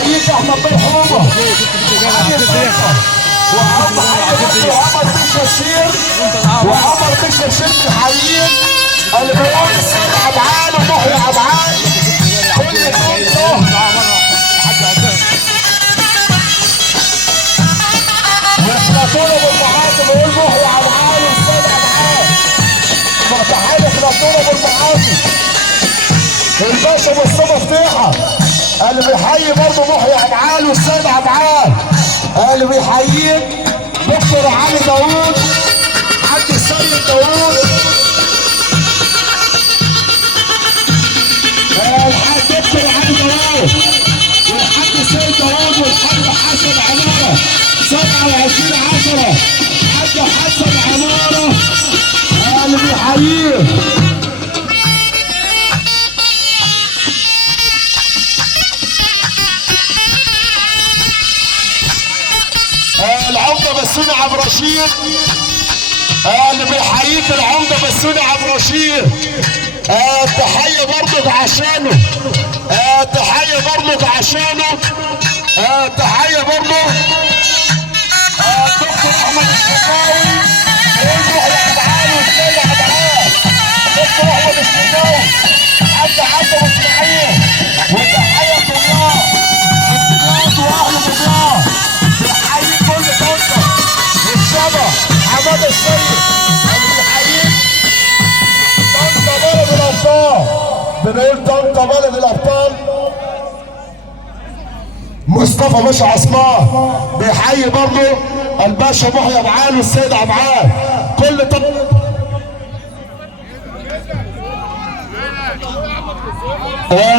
بيحييك احمد بن حومه وعمر بن ششير وعمر بن ششير بيحييك اللي بيقول السيد عبعال ومحيي عبعال كل دول وافلاطون ابو المعاطي بيقول محيي عبعال والسيد عبعال فتحيه افلاطون ابو المعاطي الباشا مصطفى فتيحه اللي بيحيي برضه محيي عبعال والسيد عبعال اللي بيحييك دكتور علي داوود عبد السيد داوود الحاج دكتور علي داوود والحاج السيد داوود والحاج حسن عماره 27/10 حاج حسن عماره اللي بيحييك العمده بسوني عبد الرشيد اللي بيحييك العمده بسوني عبد الرشيد تحيه برضك عشانه تحيه برضك عشانه تحيه برضك دكتور احمد الشناوي ويروح لابعاد والسيد عبعال دكتور احمد الشناوي حاج عبد اسماعيل وتحيه الله للبلاد واهل البلاد بيحيي كل طنطا والشبه حماد السيد اللي بيحييك طنطا بلد الابطال بنقول طنطا بلد الابطال مصطفى باشا عثمان بيحيي برضه الباشا محيي عبعال والسيد عبعال كل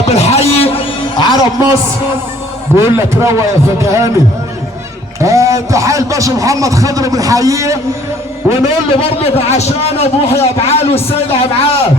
بنحيي عرب مصر بيقول لك روق يا فكهاني تحيي الباشا محمد خضر بنحييه ونقول له برضه عشانه محيي عبعال والسيد عبعال